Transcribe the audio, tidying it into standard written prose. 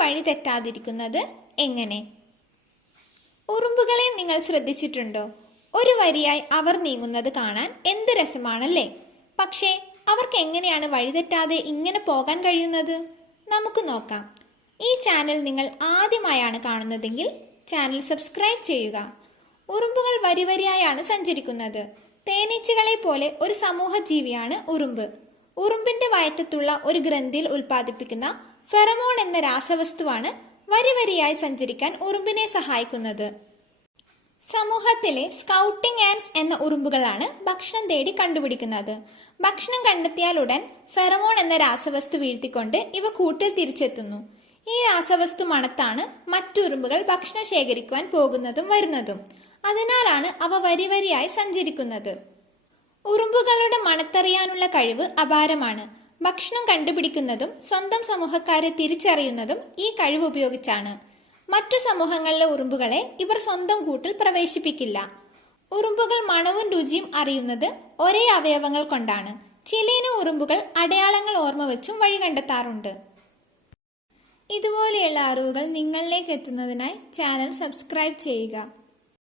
വഴി തെറ്റാതിരിക്കുന്നത് എങ്ങനെ? ഉറുമ്പുകളെ നിങ്ങൾ ശ്രദ്ധിച്ചിട്ടുണ്ടോ? ഒരു വരിയായി അവർ നീങ്ങുന്നത് കാണാൻ എന്ത് രസമാണല്ലേ? പക്ഷേ അവർക്ക് എങ്ങനെയാണ് വഴിതെറ്റാതെ ഇങ്ങനെ പോകാൻ കഴിയുന്നത്? നമുക്ക് നോക്കാം. ഈ ചാനൽ നിങ്ങൾ ആദ്യമായാണ് കാണുന്നതെങ്കിൽ ചാനൽ സബ്സ്ക്രൈബ് ചെയ്യുക. ഉറുമ്പുകൾ വരിവരിയായാണ് സഞ്ചരിക്കുന്നത്. തേനീച്ചകളെ പോലെ ഒരു സമൂഹ ജീവിയാണ് ഉറുമ്പ്. ഉറുമ്പിന്റെ വയറ്റത്തുള്ള ഒരു ഗ്രന്ഥിയിൽ ഉൽപ്പാദിപ്പിക്കുന്ന ഫെറമോൺ എന്ന രാസവസ്തുവാണ് വരിവരിയായി സഞ്ചരിക്കാൻ ഉറുമ്പിനെ സഹായിക്കുന്നത്. സമൂഹത്തിലെ സ്കൗട്ടിംഗ് ആൻഡ്സ് എന്ന ഉറുമ്പുകളാണ് ഭക്ഷണം തേടി കണ്ടുപിടിക്കുന്നത്. ഭക്ഷണം കണ്ടെത്തിയാൽ ഉടൻ ഫെറമോൺ എന്ന രാസവസ്തു വീഴ്ത്തിക്കൊണ്ട് ഇവ കൂട്ടിൽ തിരിച്ചെത്തുന്നു. ഈ രാസവസ്തു മണത്താണ് മറ്റുറുമ്പുകൾ ഭക്ഷണം ശേഖരിക്കുവാൻ പോകുന്നതും വരുന്നതും. അതിനാലാണ് അവ വരിവരിയായി സഞ്ചരിക്കുന്നത്. ഉറുമ്പുകളുടെ മണത്തറിയാനുള്ള കഴിവ് അപാരമാണ്. ഭക്ഷണം കണ്ടുപിടിക്കുന്നതും സ്വന്തം സമൂഹക്കാരെ തിരിച്ചറിയുന്നതും ഈ കഴിവ് ഉപയോഗിച്ചാണ്. മറ്റു സമൂഹങ്ങളിലെ ഉറുമ്പുകളെ ഇവർ സ്വന്തം കൂട്ടിൽ പ്രവേശിപ്പിക്കില്ല. ഉറുമ്പുകൾ മണവും രുചിയും അറിയുന്നത് ഒരേ അവയവങ്ങൾ കൊണ്ടാണ്. ചിലയിനം ഉറുമ്പുകൾ അടയാളങ്ങൾ ഓർമ്മ വെച്ചും വഴി കണ്ടെത്താറുണ്ട്. ഇതുപോലെയുള്ള അറിവുകൾ നിങ്ങളിലേക്ക് എത്തുന്നതിനായി ചാനൽ സബ്സ്ക്രൈബ് ചെയ്യുക.